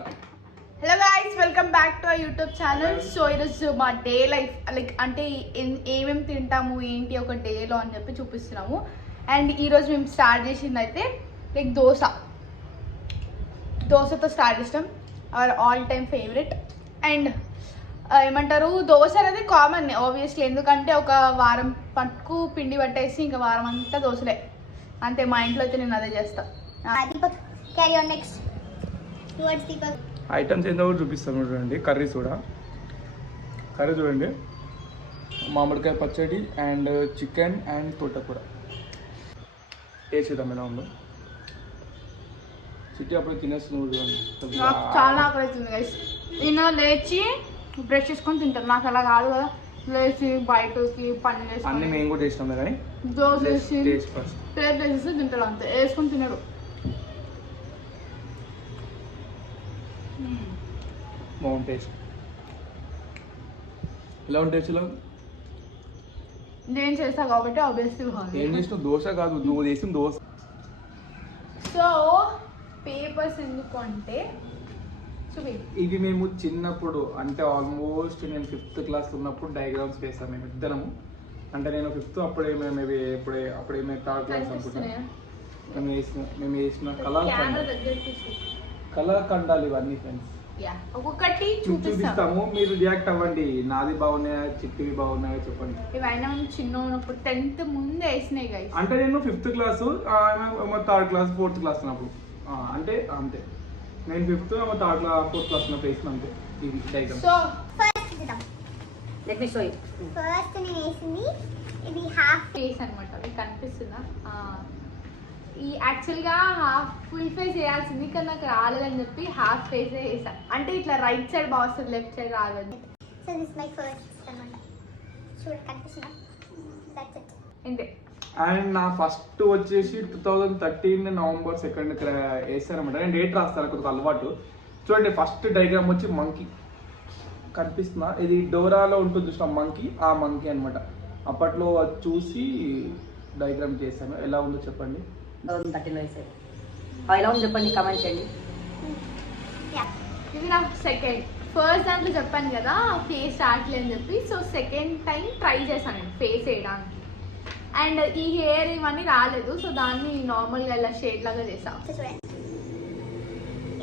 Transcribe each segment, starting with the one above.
ఇట్లా. Hello guys, welcome back to our YouTube channel. So ఈరోజు మా డే లైఫ్ లైక్ అంటే ఏమేమి తింటాము ఏంటి ఒక డేలో అని చెప్పి చూపిస్తున్నాము. అండ్ ఈరోజు మేము స్టార్ట్ చేసింది అయితే లైక్ దోశతో స్టార్ట్ చేస్తాం. Our all time favourite. And ఏమంటారు, దోశ అనేది కామన్ ఆబ్వియస్లీ, ఎందుకంటే ఒక వారం పట్టుకు పిండి పట్టేసి ఇంకా వారం అంతా దోశలే అంతే. మా ఇంట్లో అయితే నేను అదే చేస్తాను. ఐటమ్స్ ఏందో కూడా చూపిస్తాను చూడండి. కర్రీస్ కూడా, కర్రీ చూడండి, మామిడికాయ పచ్చడి అండ్ చికెన్ అండ్ తోటకూర. టేస్ట్ చేద్దాం ఎలా ఉందో. చిట్టి అప్పుడు తినేస్తున్నావు చూడండి. నాకు చాలా ఆకలి అవుతుంది గైస్. నేను లేచి బ్రష్ చేసుకొని తింటాను. నాకు అలా కాదు కదా, లేచి బయటకి పని వేసి అన్ని మేము కూడా చేసినాం కానీ దోశ వేసి టేస్ట్ ఫస్ట్ ప్లేట్ వేసేసి తింటాడు అంతే, వేసుకొని తినడు. బాగుంది టేస్ట్. ఎలా ఉంది టేస్ట్? నేను చేస్తా కాబట్టి ఆబ్వియస్లీ బాగుంది. ఏం చేసినావు? దోశ కాదు, నువ్వు చేసిన దోశ. సో పేపర్స్ ఎందుకు అంటే చూపి, ఇవి మేము చిన్నప్పుడు అంటే ఆల్మోస్ట్ నేను 5th క్లాస్ ఉన్నప్పుడు డయాగ్రామ్స్ వేసాము మేము ఇద్దరము. అంటే నేను 5th అప్పుడే మేము అప్పుడే 3rd క్లాస్ అనుకుంటున్నాను. మేము వేసిన కళాఖండాలు ఇవన్నీ ఫ్రెండ్స్. ఒక్కొక్కటి చూపిస్తాము, మీరు రియాక్ట్ అవ్వండి. నాది బాగున్నాయా, చిట్టివి బాగున్నాయా చెప్పండి. ఇవైనా చిన్న ఉన్నప్పుడు 10th ముందు వేసినాయి గైస్. అంటే నేను 5th class, 3rd class 4th class ఉన్నప్పుడు అంటే అంతే. నేను 5th 4th క్లాస్ ఉన్నప్పుడు వేసిన అంతే. ఇది diagram. So let me show you. First నేను వేసింది ఇది హాఫ్ ఫేస్ అనమాట. మీకు కనిపిస్తుందా? ఈ యాక్చువల్గా హాఫ్ ఫుల్ ఫేస్ వేయాల్సింది, కానీ నాకు రాలేదని చెప్పి హాఫ్ ఫేస్ వేసా. అంటే ఇట్లా రైట్ సైడ్ బాగా వస్తుంది, లెఫ్ట్ సైడ్ రాలేదు. సో దిస్ మై ఫస్ట్ అన్నమాట. చూడ కనిపిస్తుందా? That's it. ఇంతే. అండ్ నా ఫస్ట్ వచ్చేసి 2013 November 2nd వేస్తానమాట. నేను డేట్ రాస్తాను, కొద్దిగా అలవాటు. చూడండి, ఫస్ట్ డయాగ్రామ్ వచ్చి మంకీ కనిపిస్తున్నా. ఇది డోరాలో ఉంటుంది చూసిన మంకీ, ఆ మంకీ అనమాట. అప్పట్లో చూసి డయాగ్రామ్ చేశాను. ఎలా ఉందో చెప్పండి. 2013 వేసారు. ఎలా ఉంది చెప్పండి, కామెంట్ చేయండి. ఇది నా సెకండ్. ఫస్ట్ దాంట్లో చెప్పాను కదా ఫేస్ రావట్లేదు అని చెప్పి, సో సెకండ్ టైం ట్రై చేశాను నేను ఫేస్ వేయడానికి. అండ్ ఈ హెయిర్ ఇవన్నీ రాలేదు, సో దాన్ని నార్మల్గా ఇలా షేడ్ లాగా చేసా. సో చూడండి,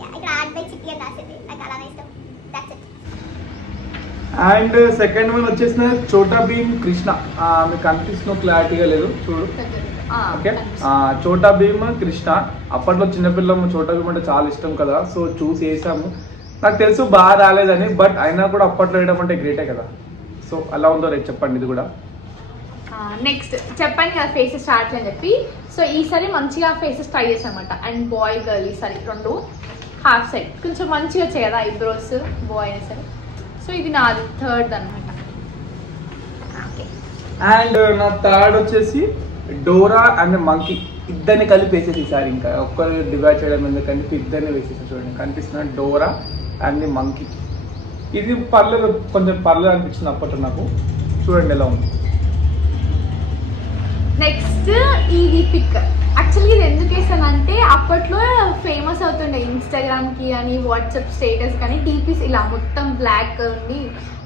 ఇక్కడ ఆర్ట్ బై చిట్టి అని రాసింది, నాకు అలానే ఇష్టం. That's it. And second one వచ్చేసిన చోటా భీమ్ కృష్ణ. మీకు కనిపిస్తున్న క్లారిటీగా లేదు, చూడు. ఓకే, చోటా భీమ్ కృష్ణ. అప్పట్లో చిన్నపిల్లలు చోటా భీమ్ అంటే చాలా ఇష్టం కదా, సో చూసి వేసాము. నాకు తెలుసు బాగా రాలేదని, బట్ అయినా కూడా అప్పట్లో వేయడం అంటే గ్రేటే కదా. సో అలా ఉందో రేపు చెప్పండి ఇది కూడా. నెక్స్ట్ చెప్పాను కదా ఫేసెస్ స్టార్ట్ అని చెప్పి, సో ఈసారి మంచిగా ఫేసెస్ ట్రై చేసాను అనమాట. అండ్ బాయ్ గర్ల్ ఈసారి రెండు హాఫ్ సైడ్ కొంచెం మంచిగా వచ్చాయి కదా ఐబ్రోస్ బాయ్ అయినా సరే. సో ఇది నాది థర్డ్ అనమాట. అండ్ నా థర్డ్ వచ్చేసి డోరా అండ్ మంకీ. ఇద్దరిని కలిపి వేసేసి ఈసారి, ఇంకా ఒక్కరు డివైడ్ చేయడం ఎందుకంటే ఇద్దరిని వేసేసి. చూడండి కనిపిస్తున్న డోరా అండ్ మంకీ. ఇది పర్లేదు, కొంచెం పర్లేదు అనిపించింది అప్పట్లో నాకు. చూడండి ఎలా ఉంది. నెక్స్ట్ ఇది పిక్. యాక్చువల్లీ ఇది ఎందుకు వేసానంటే అప్పట్లో ఫేమస్ అవుతుండే ఇన్స్టాగ్రామ్కి అని, వాట్సాప్ స్టేటస్ కానీ టీపీస్ ఇలా మొత్తం బ్లాక్ ఉండి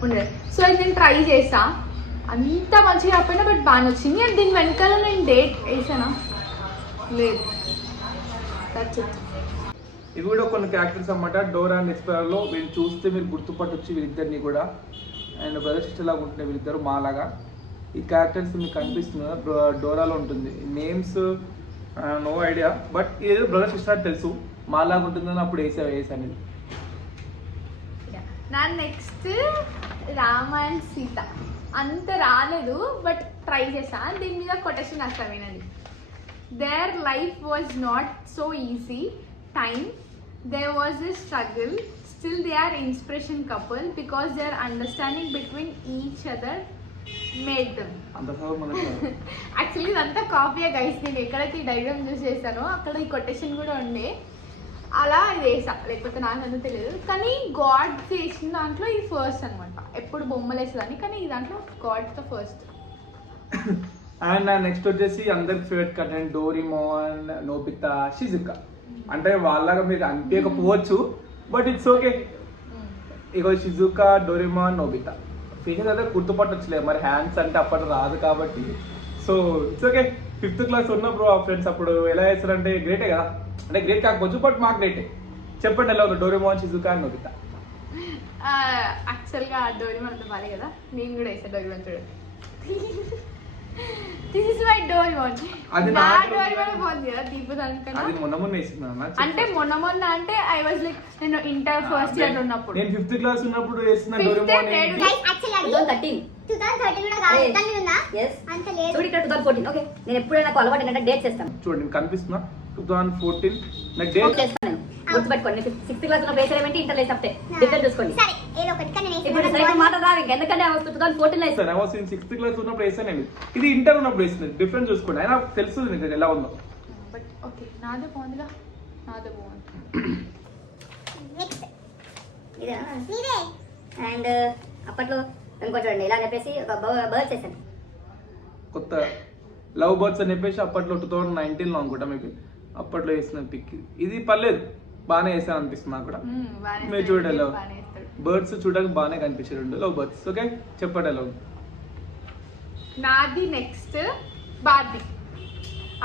ఉండేది. సో ఇది నేను ట్రై చేసా, అంత మంచిగా కాకపోయినా బట్ బాగా వచ్చింది. అండ్ దీని వెనకాల నేను డేట్ వేసానా లేదు. ఇవి కూడా కొన్ని క్యారెక్టర్స్ అన్నమాట. డోరా అండ్ ఎక్స్ప్లోరర్లో వీళ్ళు చూస్తే మీరు గుర్తుపట్టొచ్చు వీళ్ళిద్దరిని కూడా. అండ్ బ్రదర్ సిస్టర్ లాగా ఉంటుండే వీళ్ళిద్దరు మాలాగా. ఈ క్యారెక్టర్స్ మీకు కనిపిస్తున్నా డోరాలో ఉంటుంది. నేమ్స్ నో ఐడియా, బట్ ఏదో బ్రదర్ సిస్టర్ తెలుసు. మాలాగా ఉంటుందని అప్పుడు వేసాను ఇది. నా నెక్స్ట్ రామ అండ్ సీత. అంత రాలేదు బట్ ట్రై చేసా. దీని మీద కొటేషన్ అర్థమైనది. Their life was not so easy time, there was a struggle, still they are inspiration couple because they are understanding between each other made them. Actually ఇదంతా కాపీయే guys. నేను ఎక్కడైతే ఈ డయాగ్రామ్ చూసి చేశానో అక్కడ ఈ కొటేషన్ కూడా ఉండే, అలా ఇది వేసా. లేకపోతే నాకు అంత తెలియదు. కానీ గాడ్ చేసిన దాంట్లో ఇది ఫస్ట్ అనమాట. ఎప్పుడు బొమ్మలు వేసేదాన్ని, కానీ ఈ దాంట్లో గాడ్తో ఫస్ట్. అండ్ నెక్స్ట్ వచ్చేసి అందరికి favourite content Doraemon, Nobita, Shizuka. అంటే వాళ్ళగా మీరు అనిపించకపోవచ్చు, బట్ ఇట్స్ ఓకే. ఇగో షిజుకా, డోరేమాన్, నోబితా ఫేసెస్ అయితే గుర్తుపట్టొచ్చులే, మరి హ్యాండ్స్ అంటే అప్పటి రాదు కాబట్టి so it's okay. 5th class ఉన్నప్పుడు ఆ ఫ్రెండ్స్ అప్పుడు ఎలా చేస్తారంటే గ్రేటే కదా, అంటే గ్రేట్ కాకపోవచ్చు బట్ మాకు గ్రేటే. చెప్పండి ఎలా ఉంది డోరేమాన్, షిజుకా, నోబితా? యాక్చువల్గా డోరేమాన్ అంత బాలే కదా, నేను కూడా వేసాను డోరేమాన్ చూడండి. This is my Doraemon. అది నా నా డోరేమాన్ బాగుంది కదా దీపు దానికన్నా. అది మొన్న వేసిందా? అంటే మొన్న అంటే ఐ వాజ్ లైక్ నేను ఇంటర్ ఫస్ట్ ఇయర్ ఉన్నప్పుడు, నేను 5th క్లాస్ ఉన్నప్పుడు వేసిన 5th డోరేమాన్ grade. ఏంటి? Guys, actually అది 2013 కూడా కాదు, Hey. దాని ఉందా? Yes. అంత లేదు. చూడు ఇక్కడ 2014. ఓకే, నేను ఎప్పుడైనా నాకు అలవాటు ఏంటంటే డేట్ చేస్తాను. చూడండి మీకు కనిపిస్తున్నా 2014 నా నోట్ డేట్. చేస్తాను నేను. గుర్తుపెట్టుకోండి, నేను 6th క్లాస్ లో వేసే ఏమంటే ఇంటర్ లేకపోతే డిఫరెంట్ చూసుకోండి. సరే ఏదో ఒకటి కానీ నేను ఇప్పుడు సరిగ్గా మాట రాదు ఇంకా, ఎందుకంటే 2014 లో వేసాను. I was in 6th class ఉన్నప్పుడు వేసాను, ఇది ఇంటర్ ఉన్నప్పుడు వేసింది. డిఫరెన్స్ చూసుకోండి, అయినా తెలుసు మీకు ఎలా ఉందో. బట్ ఓకే నాదే బాగుందిగా, నాదే బాగుంది. నెక్స్ట్ ఇదేనా? నీదే. అండ్ అప్పట్లో ఇంకో చూడండి ఇలా చెప్పేసి ఒక బర్డ్ చేశాను. కొత్త లవ్ బర్డ్స్ అని చెప్పేసి అప్పట్లో 2019లో అనుకుంటా మీకు అప్పట్లో వేసిన పిక్. ఇది పర్లేదు, బాగానే వేసాను అనిపిస్తుంది నాకు కూడా. బాగానే మీరు చూడండి ఎలా బాగానే వేస్తాడు. బర్డ్స్ చూడడానికి బాగానే కనిపించారు, రెండు లవ్ బర్డ్స్. ఓకే చెప్పండి ఎలా ఉంది? నాది నెక్స్ట్ బార్బీ.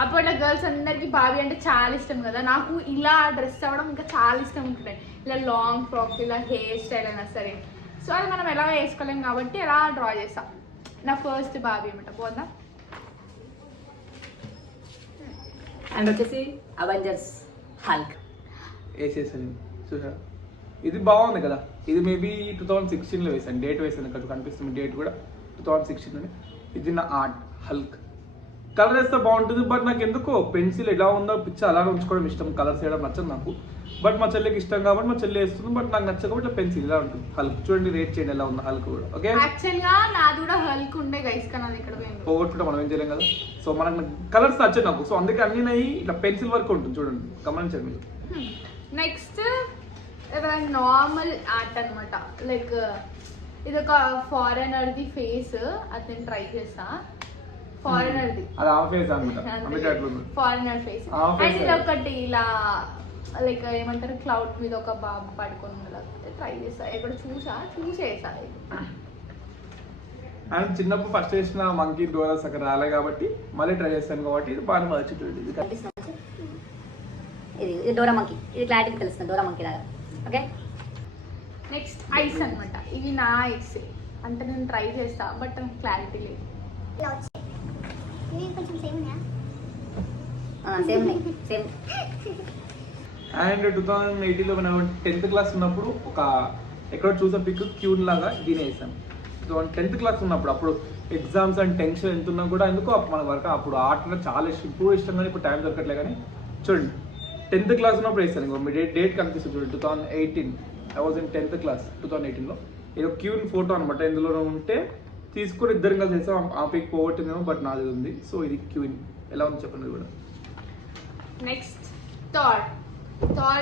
అప్పట్లో గర్ల్స్ అందరికి బార్బీ అంటే చాలా ఇష్టం కదా, నాకు ఇలా డ్రెస్ అవ్వడం ఇంకా చాలా ఇష్టం ఉంటుండే. ఇలా లాంగ్ ఫ్రాక్, ఇలా హెయిర్ స్టైల్ అయినా సరే. సో అది మనం ఎలా వేసుకోలేం కాబట్టి ఎలా డ్రా చేసాం. నా ఫస్ట్ బార్బీ అనమాట, బాగుందా? అండ్ వచ్చేసి అవెంజర్స్ హల్క్ వేసేసాను చూసారా, ఇది బాగుంది కదా. ఇది మేబీ 2016లో వేసాను, డేట్ వేసాను ఇక్కడ కనిపిస్తుంది, డేట్ కూడా 2016లోనే. ఇది నా ఆర్ట్ హల్క్. కలర్ వేస్తే బాగుంటుంది, బట్ నాకు ఎందుకో పెన్సిల్ ఎలా ఉందో పిచ్చ అలాగే ఉంచుకోవడం ఇష్టం. కలర్స్ వేయడం నచ్చదు నాకు, బట్ మా చెల్లికి ఇష్టం కాబట్టి మా చెల్లి వేస్తుంది, బట్ నాకు నచ్చకపోతే ఇట్లా పెన్సిల్ ఇలా ఉంటుంది. హల్క్ చూడండి, రేట్ చేయండి ఎలా ఉంది హల్క్ కూడా. ఓకే యాక్చువల్ గా నాది కూడా హల్క్ ఉండే గైస్, కానీ అది ఇక్కడ పోయింది. పోగొట్టుకుంటే మనం ఏం చేయలేం కదా. సో మనకు కలర్స్ నచ్చదు నాకు, సో అందుకే అన్ని నాయి ఇట్లా పెన్సిల్ వర్క్ ఉంటుంది చూడండి, గమనించండి మీరు. నెక్స్ట్ నార్మల్ ఆర్ట్ అనమాట, లైక్ ఇది ఒక ఫారెనర్ది ఫేస్, అది నేను ట్రై చేసా. ఫారెనర్ది అది ఆ ఫేస్ అనుకుంటా, అందుకే అట్లా ఉంది. Foreigner face. ఆ face అండ్ ఇది ఒకటి ఇలా లైక్ ఏమంటారు క్లౌడ్ మీద ఒక బాబు పడుకొని ఉన్నలా ట్రై చేసా, ఎక్కడ చూసేసా. అండ్ చిన్నప్పుడు ఫస్ట్ చేసిన మంకీ డోరస్ అక్కడ రాలే కాబట్టి మళ్ళీ ట్రై చేస్తాను కాబట్టి ఇది బాగా నచ్చుతుంది. ఇది కనిపిస్తుంది. ఇది డోరా మంకీ, ఇది క్లారిటీగా తెలుస్తుంది డోరా మంకీ లాగా. ఓకే నెక్స్ట్ ఐస్ అనమాట, ఇవి నా ఐస్ అంటే నేను ట్రై చేస్తా, బట్ నాకు క్లారిటీ లేదు. ఇలా వచ్చాయి. ఇవి కొంచెం సేమ్ ఉన్నాయా? Same same. అండ్ 2018లో మనం 10th క్లాస్ ఉన్నప్పుడు ఒక ఎక్కడో చూసే పిక్ క్యూన్ లాగా దీని వేసాను. 10th క్లాస్ ఉన్నప్పుడు, అప్పుడు ఎగ్జామ్స్ అండ్ టెన్షన్ ఎంత ఉన్నా కూడా ఎందుకో మన వరకు అప్పుడు ఆర్ట్ అంటే చాలా ఇష్టం, ఇప్పుడు ఇష్టం కానీ ఇప్పుడు టైం దొరకట్లే. కానీ చూడండి 10th క్లాస్ ఉన్నప్పుడు వేసాను, ఇంకో మీ డేట్ కనిపిస్తుంది చూడండి, 2018. I was in 10th class 2018లో. ఇది క్యూన్ ఫోటో అనమాట, ఇందులో ఉంటే తీసుకొని ఇద్దరం కలిసి వేసాం. ఆ పిక్ పోగొట్టిందేమో, బట్ నాది ఉంది. సో ఇది క్యూన్ ఎలా ఉంది చెప్పండి కూడా. నెక్స్ట్ థార్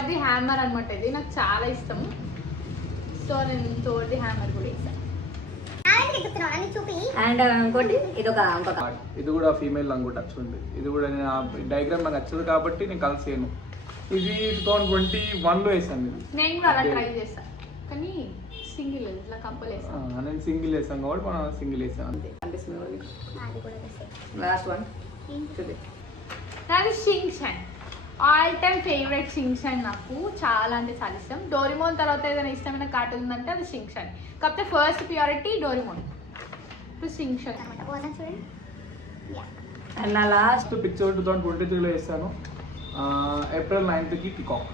ది హ్యామర్ అనమాట, ఇది నాకు చాలా ఇష్టం. సో నేను థార్ ది హ్యామర్ కూడా వేసాను. నావేంటి చెప్తున్నావు అని చూపి. అండ్ ఇంకోటి ఇంకొక ఇది కూడా ఫీమేల్ అనుకుంటా చూడండి. ఇది కూడా నేను ఆ డయాగ్రామ్ నాకు నచ్చదు కాబట్టి నేను కలిసి చేయను. ఇది 2021లో వేసాను. నేను కూడా అలా ట్రై చేస్తాను, కానీ సింగిల్ ఇట్లా కంపల్ వేసాను. నేను సింగిల్ వేసాను కాబట్టి మనం సింగిల్ వేసాను అంతే. కనిపిస్తుంది నాది కూడా వేసాయి. లాస్ట్ వన్ చూపి. నాది షింగ్చాన్, ఆల్ టైమ్ ఫేవరెట్ షింగ్చాన్. నాకు చాలా అంటే చాలా ఇష్టం. డోరేమోన్ తర్వాత ఏదైనా ఇష్టమైన కార్టూన్ ఉందంటే అది షింగ్చాన్, కాకపోతే ఫస్ట్ ప్రియారిటీ డోరేమోన్, ఇప్పుడు షింగ్చాన్ అనమాట. బాగుందా చూడండి. యా. అండ్ నా లాస్ట్ పిక్చర్ 2023లో వేసాను, ఏప్రిల్ 9th పికాక్.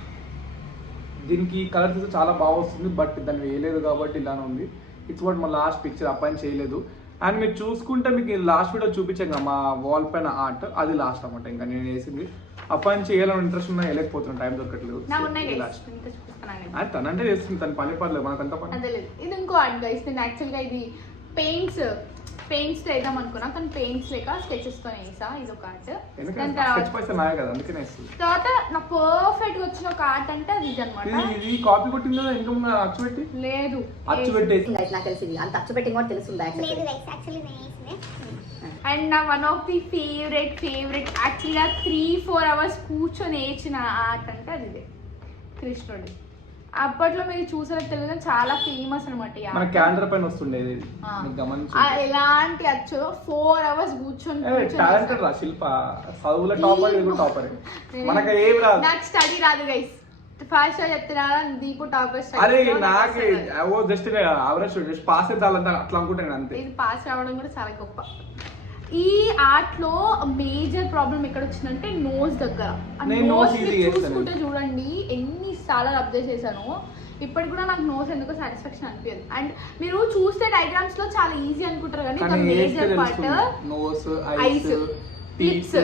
దీనికి కలర్ చూస్తే చాలా బాగా వస్తుంది, బట్ దాన్ని వేయలేదు కాబట్టి ఇలానే ఉంది. ఇట్స్ వాట్ మా లాస్ట్ పిక్చర్, అప్పని చేయలేదు. అండ్ మీరు చూసుకుంటే మీకు లాస్ట్ వీడియో చూపించాను కదా మా వాల్ పైన ఆర్ట్, అది లాస్ట్ అనమాట. ఇంకా నేను వేసింది అప్పని చేయాలని ఇంట్రెస్ట్ ఉన్నా వేయలేకపోతున్నాను, టైం దొరకట్లేదు. నా ఉన్నాయి లాస్ట్ guys, ఇంకా చూపిస్తున్నాను. అది తనంటే చేస్తుంది, తను పని పర్లేదు, మనకంతా పని. అదే లేదు, ఇది ఇంకో ఆర్ట్ గైస్. నేను యాక్చువల్గా ఇది పెయింట్స్ వేద్దాం అనుకున్నా, కానీ పెయింట్స్ లేక స్కెచెస్ తో వేసా. ఇది ఒక ఆర్ట్. ఎందుకంటే స్కెచ్ పైసా నాయ కదా, అందుకనే వేస్తుంది. తర్వాత నా పర్ఫెక్ట్ గా వచ్చిన ఒక ఆర్ట్ అంటే అది ఇది అనమాట. ఇది కాపీ కొట్టింది కదా, ఇంకా అచ్చు పెట్టి లేదు అచ్చు పెట్టేసి. నాకు తెలిసింది అంత అచ్చు పెట్టి కూడా తెలుస్తుంది లేదు గైస్, యాక్చువల్లీ నేను వేసిందే. అండ్ నా వన్ ఆఫ్ ది ఫేవరెట్ యాక్చువల్గా 3-4 hours కూర్చొని వేసిన ఆర్ట్ అంటే అది ఇదే, కృష్ణుడు. అప్పట్లో మీరు చూసారో తెలియదు చాలా ఫేమస్ అనమాట ఈ మన ఆట. క్యాలెండర్ పైన వస్తుండేది ఇది. ఆ. మీకు గమనించు. ఎలాంటి అచ్చో 4 hours కూర్చొని టాలెంటెడ్ రా శిల్ప, చదువుల టాపర్, ఇది కూడా టాపర్. మనకు ఏం రాదు. నాకు స్టడీ రాదు గైస్. ఫస్ట్ చెప్తున్నా దీపు టాపర్. అరే నాకు జస్ట్ యావరేజ్ జస్ట్ పాస్ అయితే అట్లా అనుకుంటాను అంతే. ఇది పాస్ అవ్వడం కూడా చాలా గొప్ప. ఈ ఆర్ట్లో మేజర్ ప్రాబ్లం ఎక్కడ వచ్చిందంటే నోస్ దగ్గర. నేను nose easy చేస్తాను. చూసుకుంటే చూడండి ఎన్ని సార్లు అబ్జర్వ్ చేశాను, ఇప్పటికి కూడా నాకు నోస్ ఎందుకో సాటిస్ఫాక్షన్ అనిపించదు. అండ్ మీరు చూస్తే డయాగ్రామ్స్ లో చాలా ఈజీ అనుకుంటారు కానీ major part nose, eyes, teeth,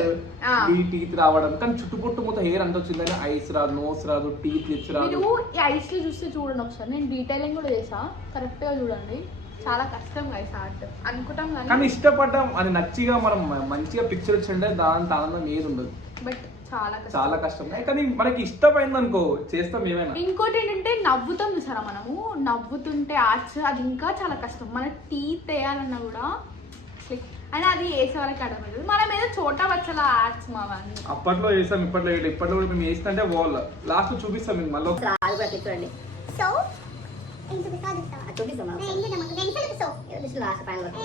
ఆ. ఈ టీత్ రావడం, కానీ చుట్టుపుట్టు మొత్తం హెయిర్ అంత వచ్చిందని ఐస్ రాదు, నోస్ రాదు, టీత్, లిప్స్ రాదు. మీరు ఈ ఐస్ లో చూస్తే చూడండి ఒకసారి, నేను డీటెయిలింగ్ కూడా చేసా, కరెక్ట్ గా చూడండి. చాలా కష్టం గైస్ ఆర్ట్ అనుకుంటాం కానీ కానీ ఇష్టపడ్డాం అని నచ్చిగా మనం మంచిగా పిక్చర్ వచ్చింటే దాని ఆనందం ఏది ఉండదు. బట్ చాలా కష్టం. చాలా కష్టం. కానీ మనకి ఇష్టమైంది అనుకో చేస్తాం ఏమైనా. ఇంకోటి ఏంటంటే నవ్వుతాం చూసారా మనము, నవ్వుతుంటే ఆర్ట్స్ అది ఇంకా చాలా కష్టం. మన టీత్ వేయాలన్నా కూడా అని అది వేసే వాళ్ళకి అడగదు. మనం ఏదో చోట వచ్చల ఆర్ట్స్ మావన్నీ అప్పట్లో వేసాం, ఇప్పట్లో కూడా మేము వేస్తుంటే వాల్ లాస్ట్ చూపిస్తాం మీకు మళ్ళీ. అది కూడా చూడండి. సో ఏం చూపిస్తా చూస్తావా? చూపిస్తాం ఏం చేద్దాం మనకు రెండు సో జస్ట్ లాస్ట్ ఫైనల్ వరకు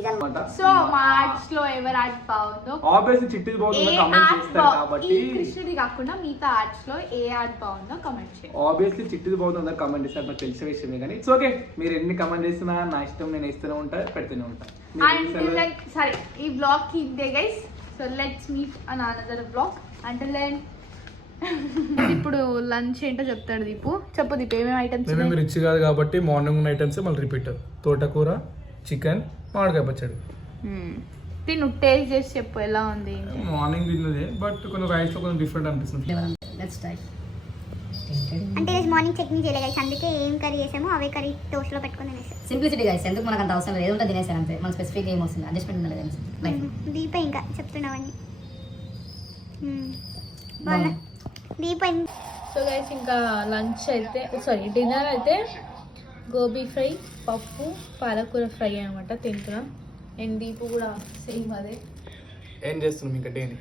ఇదన్నమాట. సో మా ఆర్ట్స్ లో ఎవరు ఆర్ట్ బాగుందో, ఆబ్వియస్లీ చిట్టి బాగుందో ఏ కమెంట్ ఆర్ట్ చేస్తారు కాబట్టి, ఈ కృష్ణుడి కాకుండా మిగతా ఆర్ట్స్ లో ఏ ఆర్ట్ బాగుందో కమెంట్ చేయండి. ఆబ్వియస్లీ చిట్టిది బాగుంది అందరు కమెంట్ చేస్తారు, నాకు తెలిసిన విషయమే. కానీ ఇట్స్ ఓకే, మీరు ఎన్ని కమెంట్ చేసినా నా ఇష్టం, నేను ఇస్తూనే ఉంటా, పెడుతూనే ఉంటా. అండ్ సరే ఈ బ్లాగ్ కి ఇదే guys. So let's meet in another blog. Until then ఇప్పుడు లంచ్ ఏంటో చెప్తాడు దీపు. చెప్పు దీపు ఏమేమి ఐటమ్స్ మేమేమి రిచ్ కాదు కాబట్టి మార్నింగ్ ఉన్న ఐటమ్స్ మళ్ళీ రిపీట్. తోటకూర, చికెన్, మామిడికాయ పచ్చడి. తిను టేస్ట్ చేసి చెప్పు ఎలా ఉంది. మార్నింగ్ తిన్నది బట్ కొంచెం రైస్ లో కొంచెం డిఫరెంట్ అనిపిస్తుంది. Let's try. అంటే ఈరోజు మార్నింగ్ చట్నీ చేయలేదు గైస్, అందుకే ఏం కర్రీ చేసామో అవే కర్రీ టోస్ట్ లో పెట్టుకొని తినేసాం. సింప్లిసిటీ గైస్, ఎందుకు మనకు అంత అవసరం లేదు, ఏదో ఉంటుంది తినేసాను అంతే. మన స్పెసిఫిక్ ఏం వస్తుంది అడ్జస్ట్మెంట్ ఉండలేదు లైఫ్. దీప ఇంకా చెప్తున్నావని బాగున్నా దీప. సో గైస్ ఇంకా లంచ్ అయితే డిన్నర్ అయితే గోబీ ఫ్రై, పప్పు, పాలకూర ఫ్రై అనమాట తింటున్నాం. అండ్ దీపు కూడా సేమ్ అదే. ఏం చేస్తున్నాం ఇంకా డేని.